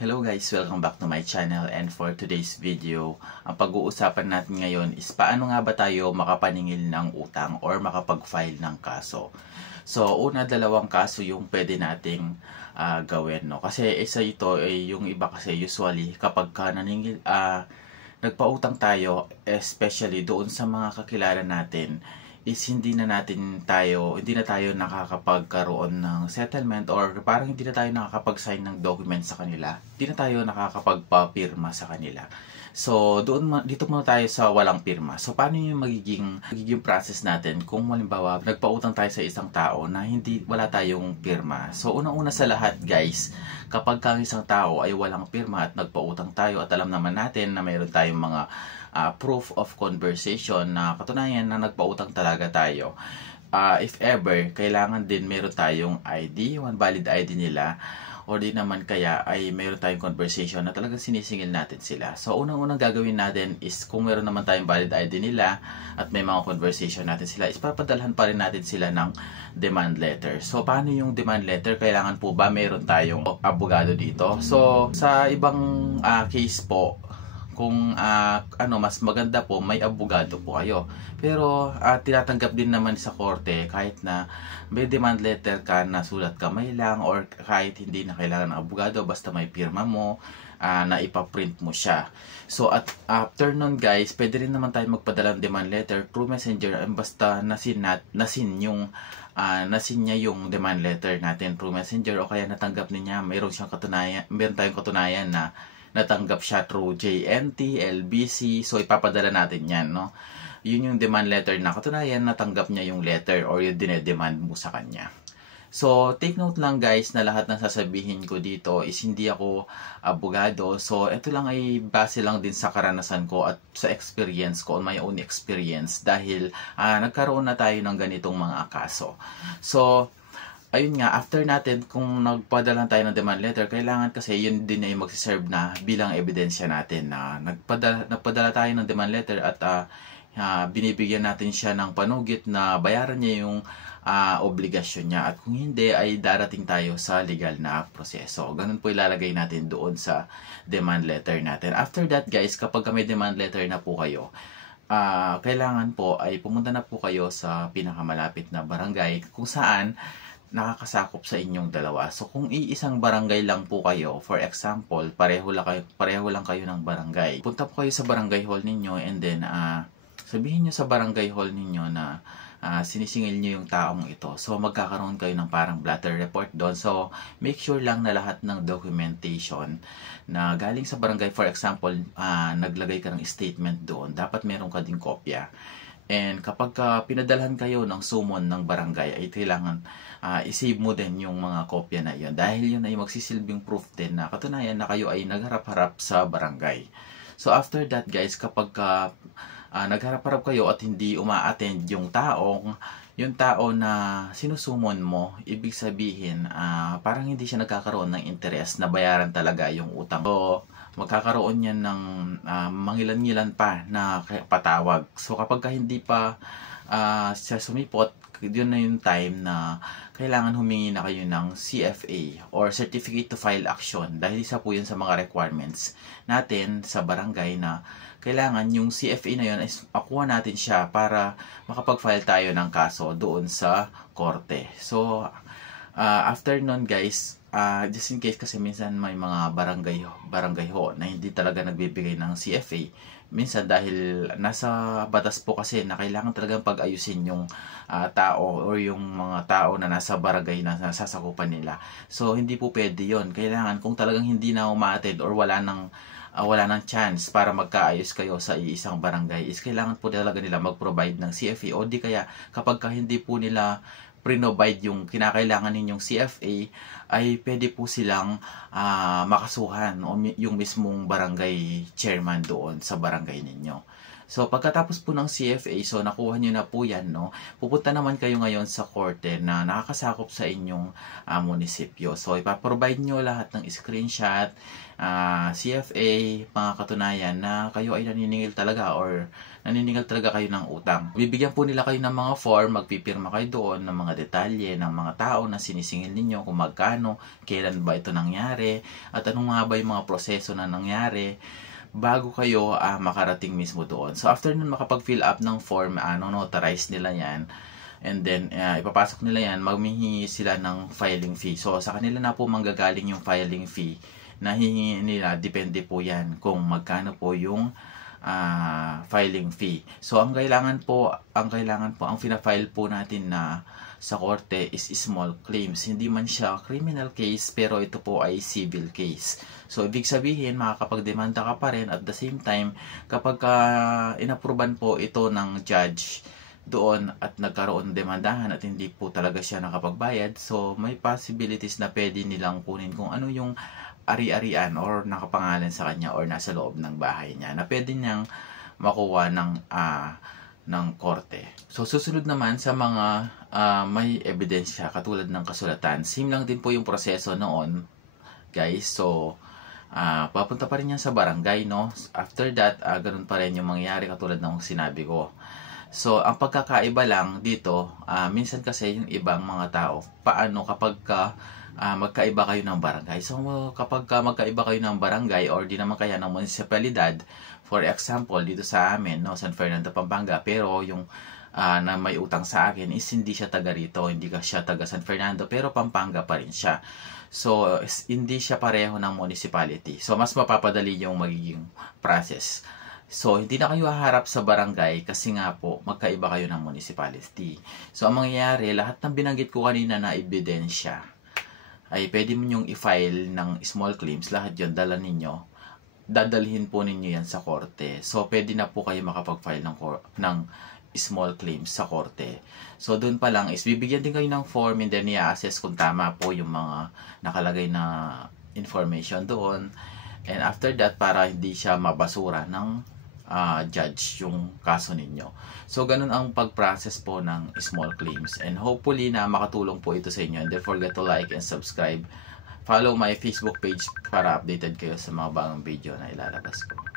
Hello guys, welcome back to my channel, and for today's video, ang pag-uusapan natin ngayon is paano nga ba tayo makapaningil ng utang or makapag-file ng kaso. So, una, dalawang kaso yung pwede nating gawin, no? Kasi isa ito ay yung iba kasi usually kapag ka nagpautang tayo, especially doon sa mga kakilala natin, is hindi na tayo nakakapagkaroon ng settlement, or parang hindi na tayo nakakapag-sign ng document sa kanila. Hindi na tayo nakakapagpapirma sa kanila. So, dito muna tayo sa walang pirma. So, paano yung magiging process natin kung halimbawa nagpautang tayo sa isang tao na wala tayong pirma? So, unang-una sa lahat guys, kapag ang isang tao ay walang pirma at nagpautang tayo at alam naman natin na mayroon tayong mga proof of conversation na katunayan na nagpautang talaga tayo. If ever, kailangan din meron tayong ID, one valid ID nila, o di naman kaya ay meron tayong conversation na talagang sinisingil natin sila. So, unang-unang gagawin natin is kung meron naman tayong valid ID nila at may mga conversation natin sila, is papadalhan pa rin natin sila ng demand letter. So, paano yung demand letter? Kailangan po ba meron tayong abogado dito? So, sa ibang case po, kung mas maganda po may abogado po kayo, pero tinatanggap din naman sa korte kahit na may demand letter ka na sulat kamay lang, or kahit hindi na kailangan ng abogado, basta may pirma mo na ipaprint mo siya. So at after nun guys, pwede rin naman tayo magpadala ng demand letter through messenger, basta nasin niya yung demand letter natin through messenger, o kaya natanggap niya, meron tayong katunayan na natanggap siya through JNT, LBC, so ipapadala natin yan, no? Yun yung demand letter na katunayan natanggap niya yung letter or yung dinedemand mo sa kanya. So, take note lang guys na lahat ng sasabihin ko dito is hindi ako abogado. So, ito lang ay base lang din sa karanasan ko at sa experience ko, on my own experience, dahil nagkaroon na tayo ng ganitong mga kaso. So, ayun nga, after natin, kung nagpadala tayo ng demand letter, kailangan kasi yun din ay magsiserve na bilang ebidensya natin na nagpadala tayo ng demand letter at binibigyan natin siya ng panugit na bayaran niya yung obligasyon niya, at kung hindi ay darating tayo sa legal na proseso. Ganun po ilalagay natin doon sa demand letter natin. After that guys, kapag may demand letter na po kayo, kailangan po ay pumunta na po kayo sa pinakamalapit na barangay kung saan nakakasakop sa inyong dalawa. So, kung iisang barangay lang po kayo, for example, pareho lang kayo ng barangay, punta po kayo sa barangay hall ninyo, and then, sabihin nyo sa barangay hall ninyo na sinisingil nyo yung taong ito. So, magkakaroon kayo ng parang blatter report doon. So, make sure lang na lahat ng documentation na galing sa barangay, for example, naglagay ka ng statement doon, dapat meron ka ding kopya. And kapag pinadalhan kayo ng summon ng barangay, ay kailangan isave mo din yung mga kopya na iyon, dahil yun ay magsisilbing proof din na katunayan na kayo ay nagharap-harap sa barangay. So after that guys, kapag nagharap-harap kayo at hindi uma-attend yung tao na sinusumon mo, ibig sabihin parang hindi siya nagkakaroon ng interest na bayaran talaga yung utang. So, magkakaroon yan ng mangilan-ngilan pa na patawag. So kapag hindi pa siya sumipot, yun na yung time na kailangan humingi na kayo ng CFA or Certificate to File Action, dahil isa po yun sa mga requirements natin sa barangay na kailangan yung CFA na yun is makuha natin siya para makapag-file tayo ng kaso doon sa korte. So after nun guys, just in case kasi minsan may mga barangay ho na hindi talaga nagbibigay ng CFA. Minsan dahil nasa batas po kasi na kailangan talagang pag-ayusin yung tao or yung mga tao na nasa barangay na nasasakupan nila. So hindi po pwede yon. Kailangan kung talagang hindi na umattend or wala nang chance para magkaayos kayo sa isang barangay, is kailangan po talaga nila mag-provide ng CFA, o di kaya kapag hindi po nila provide yung kinakailangan ninyong CFA, ay pwede po silang makasuhan o yung mismong barangay chairman doon sa barangay ninyo. So, pagkatapos po ng CFA, so nakuha nyo na po yan, no? Pupunta naman kayo ngayon sa korte na nakakasakop sa inyong munisipyo. So, ipaprovide nyo lahat ng screenshot, CFA, mga katunayan na kayo ay naniningil talaga or naniningil talaga kayo ng utang. Bibigyan po nila kayo ng mga form, magpipirma kayo doon ng mga detalye ng mga tao na sinisingil ninyo, kung magkano, kailan ba ito nangyari, at anong nga ba yung mga proseso na nangyari bago kayo makarating mismo doon. So, after nun makapag-fill up ng form, notarize nila yan. And then, ipapasok nila yan, maghihingi sila ng filing fee. So, sa kanila na po manggagaling yung filing fee na hihingi nila. Depende po yan kung magkano po yung filing fee. So, ang fina-file po natin na sa korte is small claims. Hindi man siya criminal case, pero ito po ay civil case. So, ibig sabihin, makakapagdemanda ka pa rin at the same time, kapag inapruban po ito ng judge doon at nagkaroon demandahan at hindi po talaga siya nakapagbayad, so may possibilities na pwede nilang kunin kung ano yung ari-arian or nakapangalan sa kanya or nasa loob ng bahay niya na pwede niyang makuha ng korte. So, susunod naman sa mga may ebidensya katulad ng kasulatan. Same lang din po yung proseso noon, guys. So, papunta pa rin yan sa barangay, no? After that, ganun pa rin yung mangyayari katulad ng sinabi ko. So, ang pagkakaiba lang dito, minsan kasi yung ibang mga tao, paano kapag magkaiba kayo ng barangay. So, kapag magkaiba kayo ng barangay or di naman kaya ng munisipalidad, for example, dito sa amin, no, San Fernando, Pampanga, pero yung na may utang sa akin is hindi siya taga rito, hindi siya taga San Fernando, pero Pampanga pa rin siya. So, hindi siya pareho ng municipality. So, mas mapapadali yung magiging process. So, hindi na kayo haharap sa barangay kasi nga po, magkaiba kayo ng municipality. So, ang mangyayari, lahat ng binanggit ko kanina na ebidensya, ay pwede mo nyong i-file ng small claims. Lahat yun, dadalhin po ninyo yan sa korte. So, pwede na po kayo makapag-file ng small claims sa korte. So, doon pa lang is bibigyan din kayo ng form and then i-assess kung tama po yung mga nakalagay na information doon. And after that, para hindi siya mabasura ng judge yung kaso ninyo. So, ganun ang pag-process po ng small claims. And hopefully na makatulong po ito sa inyo. And don't forget to like and subscribe. Follow my Facebook page para updated kayo sa mga bagong video na ilalabas ko.